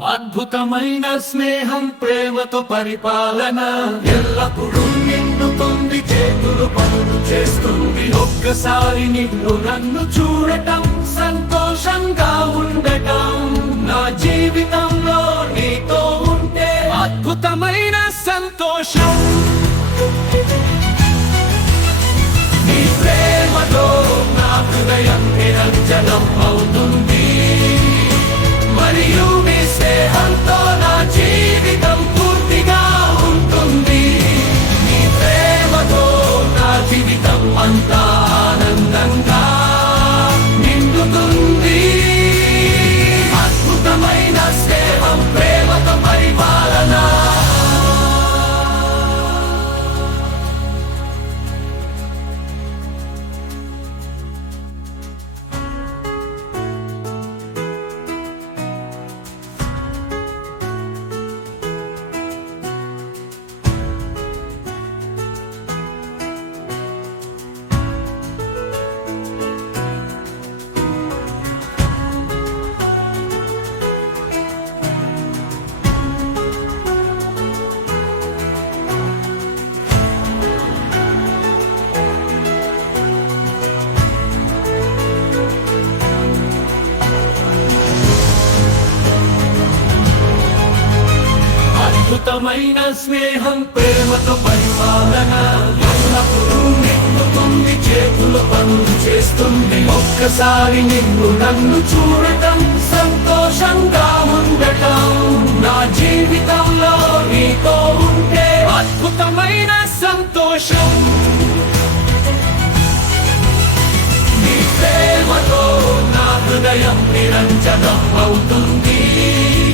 అద్భుతమైన స్నేహం ప్రేమతో పరిపాలన ఎల్లప్పుడూ నిండుతుంది, చేతులు పనులు చేస్తుంది. ఒక్కసారి నిన్ను నన్ను చూడటం, సంతోషంగా ఉండటం, నా జీవితంలో నీతో ఉంటే అద్భుతమైన సంతోషం. నీ ప్రేమతో నా హృదయం నిరంజనం అవుతుంది, మరియు నీ స్నేహంతో నా జీవితం పూర్తిగా ఉంటుంది. నీ ప్రేమతో నా జీవితం అంతా ఆనందంగా నిండుతుంది. అద్భుతమైన స్నేహం ప్రేమతో పరిపాలన. అద్భుతమైన స్నేహం ప్రేమతో పరిపాలన ఎల్లప్పుడూ నిండుతుంది, చేతులు పనులు చేస్తుంది. ఒక్కసారి నిన్ను నన్ను చూడటం, సంతోషంగా ఉండటం, నా జీవితంలో నీతో ఉంటే అద్భుతమైన సంతోషం. నీ ప్రేమతో నా హృదయం నిరంజనం అవుతుంది.